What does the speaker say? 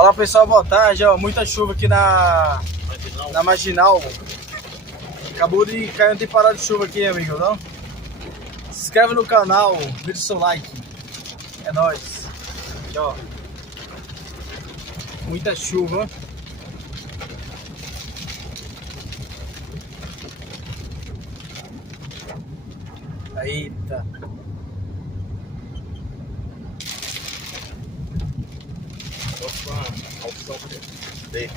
Fala pessoal, boa tarde, ó, muita chuva aqui na Marginal. Acabou de cair uma temporada de chuva aqui, amigo, não? Se inscreve no canal, deixa o seu like. É nóis. Aqui, ó. Muita chuva. Eita. Opa, a opção B.